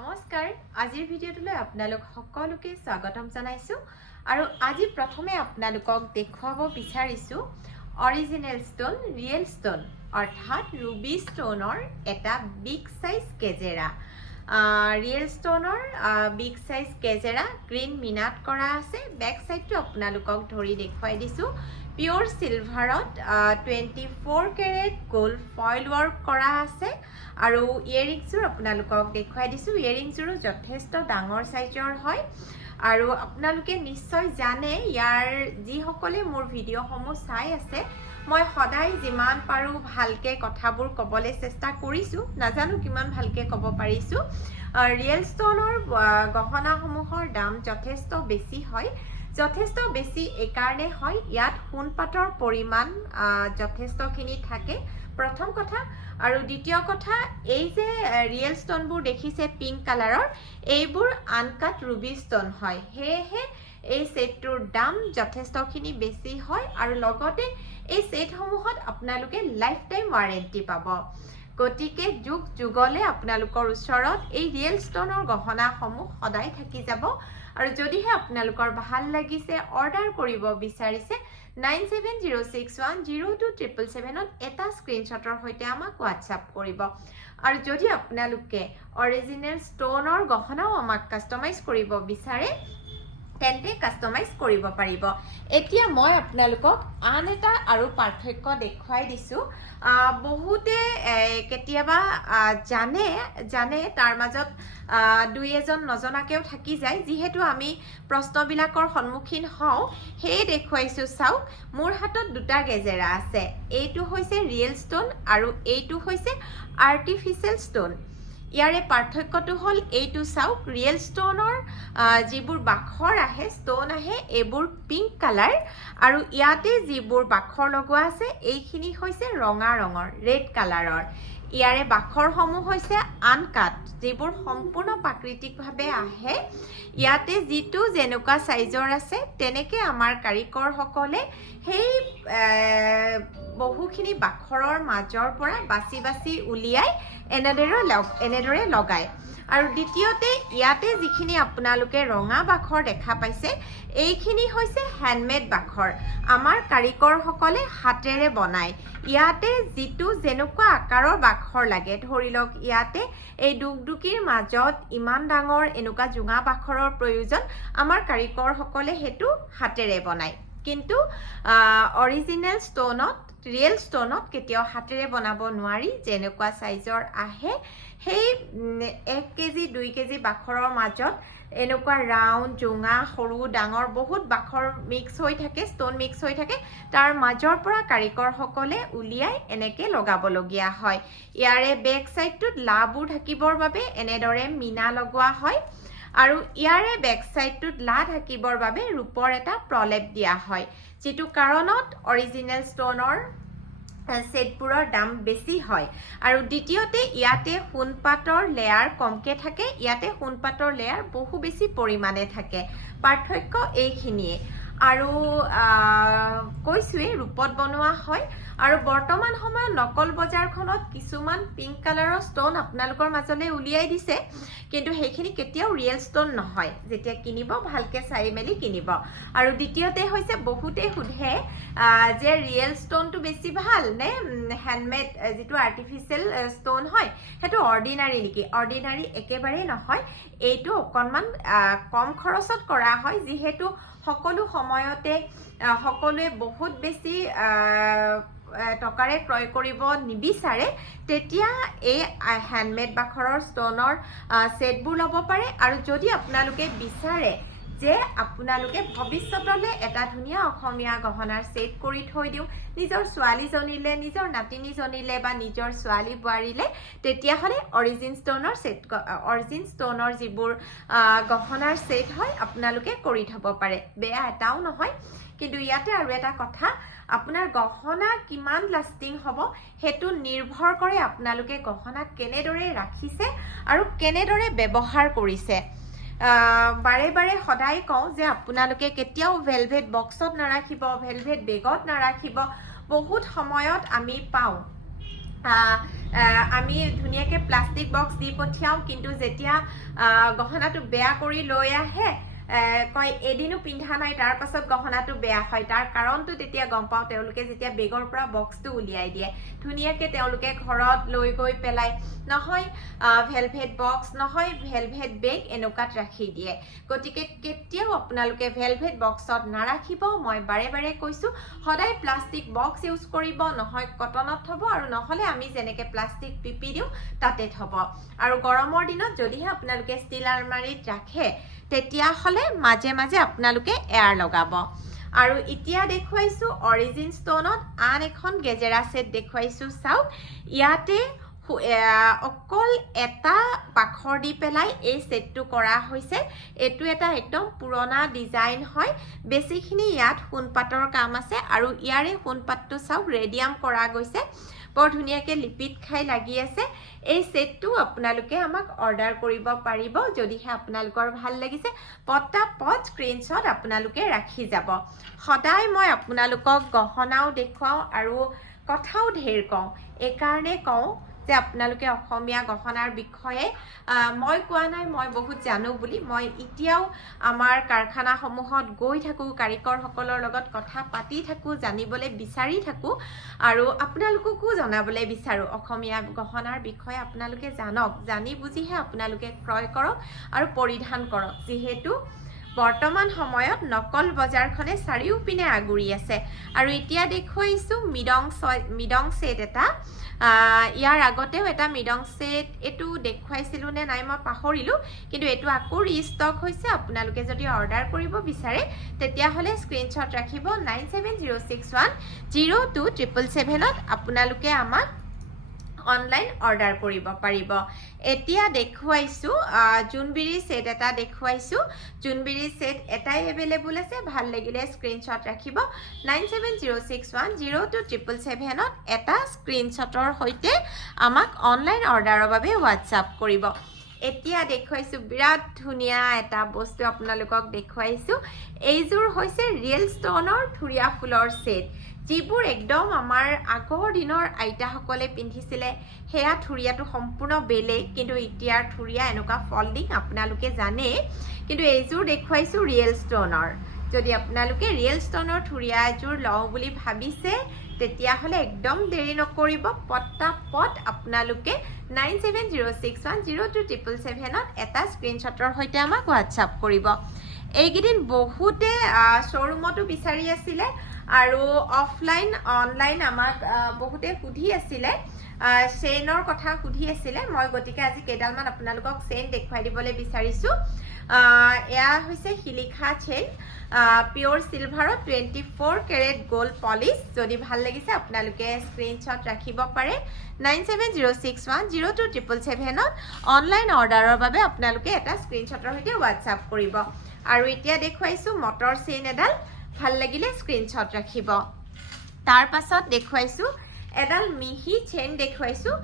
নমস্কাৰ আজিৰ ভিডিঅ'টোলৈ আপোনালোক সকলোকে স্বাগতম জনাইছো আৰু আজি প্ৰথমে আপোনালোকক দেখুৱাব বিচাৰিছো অৰিজিনেল ষ্টোন ৰিয়েল ষ্টোন অৰ্থাৎ ৰুবি ষ্টোনৰ এটা বিগ সাইজ কেজেৰা ৰিয়েল ষ্টোনৰ বিগ সাইজ কেজেৰা গ্ৰীণ মিনাত কৰা আছে বেক সাইডটো আপোনালোকক ধৰি দেখুৱাই দিছো পিওৰ সিলভাৰত 24 ক্যাৰেট গোল্ড ফয়েল ওয়াৰ্ক কৰা আছে আৰু ইয়াৰিংছৰ আপোনালোকক দেখুৱাই দিছো ইয়াৰিংছৰো যথেষ্ট ডাঙৰ সাইজৰ হয় আৰু আপোনালোকে নিশ্চয় জানে ইয়াৰ যি সকলে মোৰ ভিডিঅ'সমূহ চাই আছে মই সদায় যিমান পাৰো ভালকে কথাবোৰ ক'বলৈ চেষ্টা কৰিছো নাজানো কিমান ভালকে ক'ব পাৰিছো ৰিয়েল ষ্টোনৰ গহনাসমূহৰ দাম যথেষ্ট বেছি হয় যথেষ্ট বেছি একাৰণে হয় ইয়াত সোণপাতৰ পৰিমাণ যথেষ্টখিনি থাকে প্ৰথম কথা আৰু দ্বিতীয় কথা এই যে ৰিয়েল ষ্টোনবোৰ দেখিছে পিংক কালাৰৰ এইবোৰ আনকাট ৰুবি ষ্টোন হয় হেহে এই সেটটোৰ দাম যথেষ্টখিনি বেছি হয় আৰু লগতে এই সেটসমূহত আপোনালোকে লাইফ টাইম ওয়াৰেন্টি পাব গতিকে যুগ যুগলে আপোনালোকৰ ওচৰত এই ৰিয়েল ষ্টোনৰ গহনাসমূহ সদায় থাকি যাব আৰু যদিহে আপোনালোকৰ ভাল লাগিছে অৰ্ডাৰ কৰিব বিচাৰিছে 9706102777 এটা স্ক্ৰিনশ্বটৰ সৈতে আমাক WhatsApp কৰিব আৰু যদি আপোনালোকে অৰিজিনেল ষ্টোনৰ গহনাও আমাক কাস্টমাইজ কৰিব বিচাৰে তেন্তে কাস্টমাইজ কৰিব পাৰিব এতিয়া মই আপোনালোকক আন এটা আৰু পাৰ্থক্য দেখুৱাই দিছো বহুতে কেতিয়াবা জানে তাৰ মাজত দুই এজন নজনাকেও থাকি যায় যিহেতু আমি প্ৰশ্নবিলাকৰ সন্মুখীন হওঁ সেই দেখুৱাইছো চাওক মোৰ হাতত দুটা গেজেৰা আছে এইটো হৈছে ৰিয়েল ষ্টোন আৰু এইটো হৈছে আৰ্টিফিচিয়েল ষ্টোন ইয়াৰে পাৰ্থক্যটো হল এইটো চাওক ৰিয়েল ষ্টোনৰ যিবোৰ বাখৰ আহে ষ্টোন আহে এইবোৰ পিংক কালাৰ আৰু ইয়াতে যিবোৰ বাখৰ লগোৱা আছে এইখিনি হৈছে ৰঙা ৰঙৰ ৰেড কালাৰৰ ইয়াৰে বাখৰসমূহ হৈছে আনকাট যিবোৰ সম্পূৰ্ণ প্ৰাকৃতিকভাৱে আহে ইয়াতে যিটো যেনেকুৱা সাইজৰ আছে তেনেকে আমাৰ কাৰিকৰসকলে সেই বহুখিনি বাখৰৰ মাজৰ পৰা বাছি বাছি উলিয়াই এনেদৰে লগায় আৰু দ্বিতীয়তে ইয়াতে যিখিনি আপোনালোকে ৰঙা বাখৰ দেখা পাইছে এইখিনি হৈছে হ্যান্ডমেড বাখৰ আমাৰ কাৰিকৰসকলে হাতেৰে বনায় ইয়াতে যিটো যেনেকুৱা আকাৰৰ বাখৰ লাগে ধৰি লওক ইয়াতে এই দুকদুকিৰ মাজত ইমান ডাঙৰ এনেকুৱা জুঙা বাখৰৰ প্ৰয়োজন আমাৰ কাৰিকৰসকলে হেতু হাতেৰে বনায় কিন্তু অৰিজিনেল ষ্টোনত ৰিয়েল ষ্টোনত কেতিয়াও হাতেৰে বনাব নোৱাৰি যেনেকুৱা সাইজৰ আহে সেই 1 কেজি 2 কেজি বাখৰৰ মাজত এনেকুৱা ৰাউন্ড জুঙা সৰু ডাঙৰ বহুত বাখৰ মিক্স হৈ থাকে ষ্টোন মিক্স হৈ থাকে তাৰ মাজৰ পৰা কাৰিকৰসকলে উলিয়াই এনেকে লগাবলগীয়া হয় ইয়াৰে বেক সাইডটোত লাবোৰ থাকিবৰ বাবে এনেদৰে মিনা লগোৱা হয় আৰু ইয়াৰে বেক সাইডটোত লা থাকিবৰ বাবে ৰূপৰ এটা প্ৰলেপ দিয়া হয় যেটো কাৰণত অৰিজিনেল ষ্টোনৰ সেটবোৰৰ দাম বেছি হয় আৰু দ্বিতীয়তে ইয়াতে সোণপাতৰ লেয়াৰ কমকে থাকে ইয়াতে সোণপাতৰ লেয়াৰ বহু বেছি পৰিমাণে থাকে পাৰ্থক্য এইখিনিয়ে আৰু কৈছোৱে ৰূপত বনোৱা হয় আৰু বৰ্তমান সময়ত নকল বজাৰখনত কিছুমান পিংক কালাৰৰ ষ্টোন আপোনালোকৰ মাজলৈ উলিয়াই দিছে কিন্তু সেইখিনি কেতিয়াও ৰিয়েল ষ্টোন নহয় যেতিয়া কিনিব ভালকে চাই মেলি কিনিব আৰু দ্বিতীয়তে হৈছে বহুতে সুধে যে ৰিয়েল ষ্টোনটো বেছি ভাল নে হ্যান্ডমেড যেটো আৰ্টিফিচিয়েল ষ্টোন হয় হেতু অৰ্ডিনাৰি নেকি অৰ্ডিনাৰি একেবাৰে নহয় এইটো অকনমান কম খৰচত কৰা হয় যিহেতু সকলো সময়তে সকলোৱে বহুত বেছি টকাৰে ক্ৰয় কৰিব নিবিচাৰে তেতিয়া এই হ্যান্ডমেড বাখৰৰ ষ্টোনৰ সেটবোৰ ল'ব পাৰে আৰু যদি আপোনালোকে বিচাৰে যে আপোনালোকে ভৱিষ্যতলৈ এটা ধুনীয়া অসমীয়া গহনাৰ সেট কৰি থৈ দিও নিজৰ ছোৱালীজনীলে নিজৰ নাতিনীজনীলে বা নিজৰ ছোৱালী বোৱাৰীলে তেতিয়া হলে অৰিজিন ষ্টোনৰ যিবোৰ গহনাৰ সেট হয় আপোনালোকে কৰি থব পাৰে বেয়া এটাও নহয় কিন্তু ইয়াতে আৰু এটা কথা আপোনাৰ গহনা কিমান লাষ্টিং হ'ব হেতু নিৰ্ভৰ কৰে আপোনালোকে গহনা কেনেদৰে ৰাখিছে আৰু কেনেদৰে ব্যৱহাৰ কৰিছে বাৰে বাৰে সদায় কওঁ যে আপোনালোকে কেতিয়াও ভেলভেট বক্সত নাৰাখিব ভেলভেট বেগত নাৰাখিব বহুত সময়ত আমি পাওঁ আমি ধুনীয়াকৈ প্লাষ্টিক বক্স দি পঠিয়াওঁ, কিন্তু যেতিয়া গহনাটো বেয়া কৰি লৈ আহে কয় এদিনো পিন্ধা নাই, তাৰ পাছত গহনাটো বেয়া হয়। তাৰ কাৰণটো তেতিয়া গম পাওঁ, তেওঁলোকে যেতিয়া বেগৰ পৰা বক্সটো উলিয়াই দিয়ে, ধুনীয়াকৈ তেওঁলোকে ঘৰত লৈ গৈ পেলাই নহয় ভেলভেট বক্স, নহয় ভেলভেট বেগ এনেকুৱাত ৰাখি দিয়ে। গতিকে কেতিয়াও আপোনালোকে ভেলভেট বক্সত নাৰাখিব। মই বাৰে বাৰে কৈছোঁ, সদায় প্লাষ্টিক বক্স ইউজ কৰিব, নহয় কটনত থ'ব, আৰু নহ'লে আমি যেনেকৈ প্লাষ্টিক পিপি দিওঁ তাতে থ'ব। আৰু গৰমৰ দিনত যদিহে আপোনালোকে ষ্টীল আলমাৰীত ৰাখে, তেতিয়াহ'লে মাজে মাজে আপোনালোকে এয়াৰ লগাব। আৰু এতিয়া দেখুৱাইছোঁ অৰিজিন ষ্ট'নত আন এখন গেজেৰা ছেট দেখুৱাইছোঁ। চাওক, ইয়াতে অকল এটা পাখৰ দি পেলাই এই ছেটটো কৰা হৈছে। এইটো এটা একদম পুৰণা ডিজাইন হয়। বেছিখিনি ইয়াত সোণপাতৰ কাম আছে, আৰু ইয়াৰে সোণপাতটো চাওক ৰেডিয়াম কৰা গৈছে, বৰ ধুনীয়াকৈ লিপিত খাই লাগি আছে। এই ছেটটো আপোনালোকে আমাক অৰ্ডাৰ কৰিব পাৰিব। যদিহে আপোনালোকৰ ভাল লাগিছে, পটাপট স্ক্ৰীনশ্বট আপোনালোকে ৰাখি যাব। সদায় মই আপোনালোকক গহনাও দেখুৱাওঁ আৰু কথাও ঢেৰ কওঁ। এইকাৰণে কওঁ যে আপোনালোকে অসমীয়া গহনাৰ বিষয়ে মই কোৱা নাই মই বহুত জানো বুলি। মই এতিয়াও আমাৰ কাৰখানাসমূহত গৈ থাকোঁ, কাৰিকৰসকলৰ লগত কথা পাতি থাকোঁ, জানিবলৈ বিচাৰি থাকোঁ, আৰু আপোনালোককো জনাবলৈ বিচাৰোঁ অসমীয়া গহনাৰ বিষয়ে আপোনালোকে জানক। জানি বুজিহে আপোনালোকে ক্ৰয় কৰক আৰু পৰিধান কৰক, যিহেতু বৰ্তমান সময়ত নকল বজাৰখনে চাৰিওপিনে আগুৰি আছে। আৰু এতিয়া দেখুৱাইছোঁ মৃদং ছেট এটা। ইয়াৰ আগতেও এটা মৃদং ছেট এইটো দেখুৱাইছিলোঁ নে নাই মই পাহৰিলোঁ, কিন্তু এইটো আকৌ ৰিষ্টক হৈছে। আপোনালোকে যদি অৰ্ডাৰ কৰিব বিচাৰে তেতিয়াহ'লে স্ক্ৰীনশ্বট ৰাখিব 9706102777ত আপোনালোকে আমাক অনলাইন অৰ্ডাৰ কৰিব পাৰিব। এতিয়া দেখুৱাইছোঁ জোনবিৰি ছেট এটা দেখুৱাইছোঁ। জোনবিৰি ছেট এটাই এভেইলেবল আছে, ভাল লাগিলে স্ক্ৰীনশ্বট ৰাখিব 9706102777ত এটা স্ক্ৰীনশ্বটৰ সৈতে আমাক অনলাইন অৰ্ডাৰৰ বাবে হোৱাটছআপ কৰিব। এতিয়া দেখুৱাইছোঁ বিৰাট ধুনীয়া এটা বস্তু আপোনালোকক দেখুৱাইছোঁ। এইযোৰ হৈছে ৰিয়েল ষ্টনৰ থুৰীয়া ফুলৰ ছেট, যিবোৰ একদম আমাৰ আগৰ দিনৰ আইতাসকলে পিন্ধিছিলে। সেয়া থুৰীয়াটো সম্পূৰ্ণ বেলেগ, কিন্তু এতিয়াৰ থুৰীয়া এনেকুৱা ফল্ডিং আপোনালোকে জানেই। কিন্তু এইযোৰ দেখুৱাইছোঁ ৰিয়েল ষ্টনৰ। যদি আপোনালোকে ৰিয়েল ষ্টনৰ থুৰীয়া এযোৰ লওঁ বুলি ভাবিছে, তেতিয়াহ'লে একদম দেৰি নকৰিব, পটাপট আপোনালোকে 9706102777ত এটা স্ক্ৰীনশ্বটৰ সৈতে আমাক হোৱাটছআপ কৰিব। এইকেইদিন বহুতে শ্ব'ৰুমতো বিচাৰি আছিলে, আৰু অফলাইন অনলাইন আমাক বহুতে সুধি আছিলে, চেইনৰ কথা সুধি আছিলে। মই গতিকে আজি কেইডালমান আপোনালোকক চেইন দেখুৱাই দিবলৈ বিচাৰিছোঁ। এয়া হৈছে শিলিখা চেইন, পিয়'ৰ চিলভাৰত 24 কেৰেট গ'ল্ড পলিচ। যদি ভাল লাগিছে আপোনালোকে স্ক্ৰীনশ্বট ৰাখিব পাৰে 9706102777ত অনলাইন অৰ্ডাৰৰ বাবে আপোনালোকে এটা স্ক্ৰীনশ্বটৰ সৈতে হোৱাটছআপ কৰিব। আৰু এতিয়া দেখুৱাইছোঁ মটৰ চেইন এডাল, ভাল লাগিলে স্ক্ৰীনশ্বট ৰাখিব। তাৰ পাছত দেখুৱাইছোঁ এডাল মিহি চেইন দেখুৱাইছোঁ।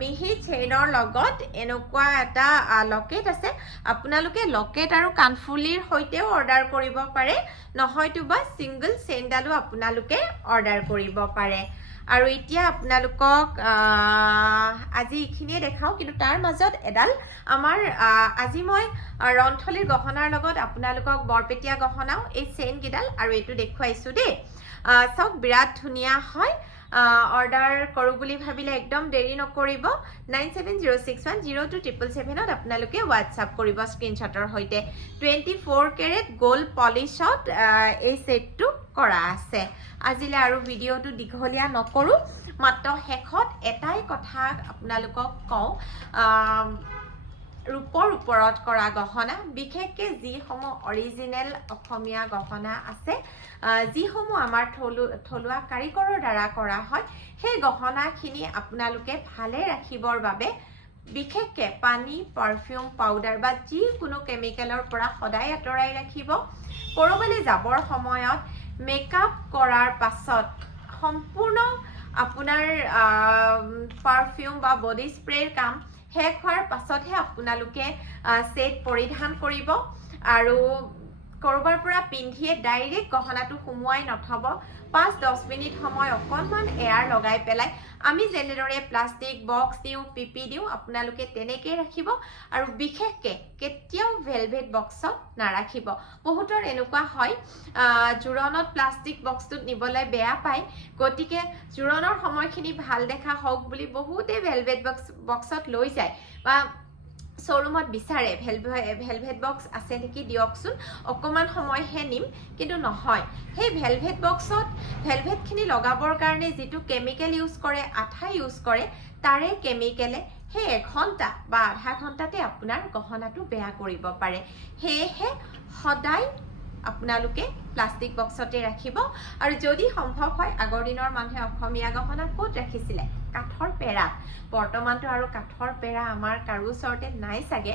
মিহি চেইনৰ লগত এনেকুৱা এটা লকেট আছে। আপোনালোকে লকেট আৰু কাণফুলিৰ সৈতেও অৰ্ডাৰ কৰিব পাৰে, নহয়তোবা ছিংগল চেইনডালো আপোনালোকে অৰ্ডাৰ কৰিব পাৰে। আৰু এতিয়া আপোনালোকক আজি এইখিনিয়ে দেখাওঁ, কিন্তু তাৰ মাজত এডাল আমাৰ আজি মই ৰন্থলীৰ গহনাৰ লগত আপোনালোকক বৰপেটীয়া গহনাও এই চেইনকেইডাল আৰু এইটো দেখুৱাইছোঁ দেই। চাওক বিৰাট ধুনীয়া হয়। অৰ্ডাৰ কৰোঁ বুলি ভাবিলে একদম দেৰি নকৰিব, 9706102777ত আপোনালোকে হোৱাটছআপ কৰিব স্ক্ৰীনশ্বটৰ সৈতে। 24 কেৰেট গ'ল্ড পলিচত এই ছেটটো কৰা আছে। আজিলৈ আৰু ভিডিঅ'টো দীঘলীয়া নকৰোঁ, মাত্ৰ শেষত এটাই কথা আপোনালোকক কওঁ, ৰূপৰ ওপৰত কৰা গহনা, বিশেষকৈ যিসমূহ অৰিজিনেল অসমীয়া গহনা আছে, যিসমূহ আমাৰ থলুৱা কাৰিকৰৰ দ্বাৰা কৰা হয়, সেই গহনাখিনি আপোনালোকে ভালে ৰাখিবৰ বাবে বিশেষকৈ পানী, পাৰফিউম, পাউডাৰ বা যিকোনো কেমিকেলৰ পৰা সদায় আঁতৰাই ৰাখিব। ক'ৰবালৈ যাবৰ সময়ত মেকআপ কৰাৰ পাছত সম্পূৰ্ণ আপোনাৰ পাৰফিউম বা বডি স্প্ৰেৰ কাম শেষ হোৱাৰ পাছতহে আপোনালোকে ছেট পৰিধান কৰিব। আৰু ক'ৰবাৰ পৰা পিন্ধিয়ে ডাইৰেক্ট গহনাটো সুমুৱাই নথ'ব। 5-10 মিনিট সময় অকণমান এয়াৰ লগাই পেলাই আমি যেনেদৰে প্লাষ্টিক বক্স দিওঁ পিপি দিওঁ আপোনালোকে তেনেকৈ ৰাখিব আৰু বিশেষকৈ কেতিয়াও ভেলভেট বক্সত নাৰাখিব বহুতৰ এনেকুৱা হয় জোৰণত প্লাষ্টিক বক্সটোত নিবলৈ বেয়া পায় গতিকে জোৰণৰ সময়খিনি ভাল দেখা হওক বুলি বহুতেই ভেলভেট বক্সত লৈ যায় বা শ্ব'ৰুমত বিচাৰে ভেলভেট বক্স আছে নেকি দিয়কচোন অকণমান সময়হে নিম কিন্তু নহয় সেই ভেলভেট বক্সত ভেলভেটখিনি লগাবৰ কাৰণে যিটো কেমিকেল ইউজ কৰে আঠা ইউজ কৰে তাৰে কেমিকেলে সেই 1 ঘণ্টা বা আধা ঘণ্টাতে আপোনাৰ গহনাটো বেয়া কৰিব পাৰে সেয়েহে সদায় আপোনালোকে প্লাষ্টিক বক্সতে ৰাখিব আৰু যদি সম্ভৱ হয় আগৰ দিনৰ মানুহে অসমীয়া গহনা ক'ত ৰাখিছিলে কাঠৰ পেৰা বৰ্তমানটো আৰু কাঠৰ পেৰা আমাৰ কাৰো ওচৰতে নাই চাগে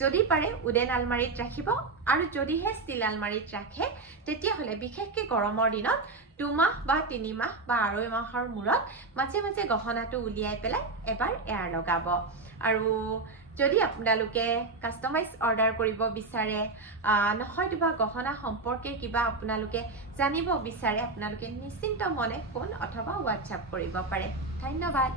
যদি পাৰে উডেন আলমাৰীত ৰাখিব আৰু যদিহে ষ্টিল আলমাৰীত ৰাখে তেতিয়াহ'লে বিশেষকৈ গৰমৰ দিনত 2 মাহ বা 3 মাহ বা 2.5 মাহৰ মূৰত মাজে মাজে গহনাটো উলিয়াই পেলাই এবাৰ এয়াৰ লগাব আৰু যদি আপোনালোকে কাষ্টমাইজ অৰ্ডাৰ কৰিব বিচাৰে নহয়তো বা গহনা সম্পৰ্কে কিবা আপোনালোকে জানিব বিচাৰে আপোনালোকে নিশ্চিন্ত মনে ফোন অথবা হোৱাটছআপ কৰিব পাৰে ধন্যবাদ